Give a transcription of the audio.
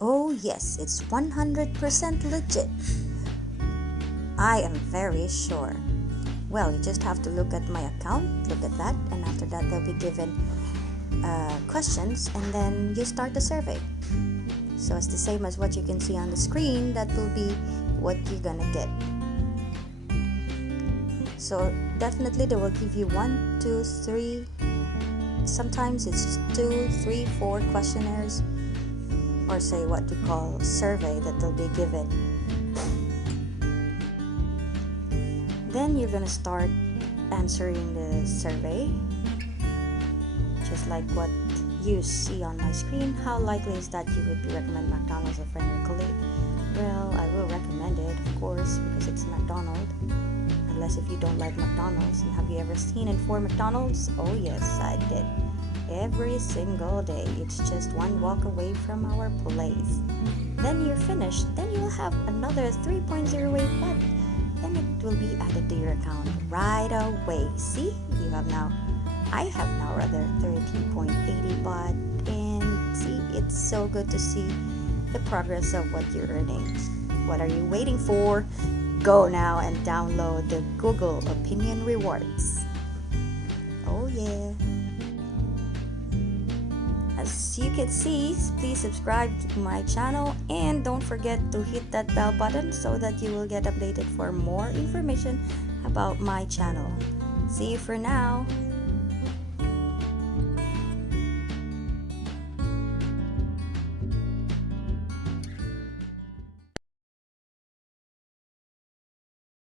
Oh yes, it's 100% legit. I am very sure. Well, you just have to look at my account, look at that, and after that they'll be given questions, and then you start the survey. So it's the same as what you can see on the screen. That will be what you're gonna get. So definitely they will give you 1, 2, 3. Sometimes it's just 2, 3, 4 questionnaires, or say what we call survey that they'll be given. Then you're gonna start answering the survey, just like what you see on my screen. How likely is that you would recommend McDonald's a friend or colleague? Well, I will recommend it, of course, because it's McDonald's. Unless if you don't like McDonald's. And have you ever seen and for McDonald's? Oh yes, I did. Every single day. It's just one walk away from our place. Then you're finished. Then you will have another 3.08 baht. Then it will be added to your account right away. See? I have now rather 30.80 baht. And see, it's so good to see the progress of what you're earning. What are you waiting for? Go now and download the Google Opinion Rewards. Oh yeah. As you can see, please subscribe to my channel and don't forget to hit that bell button so that you will get updated for more information about my channel. See you for now.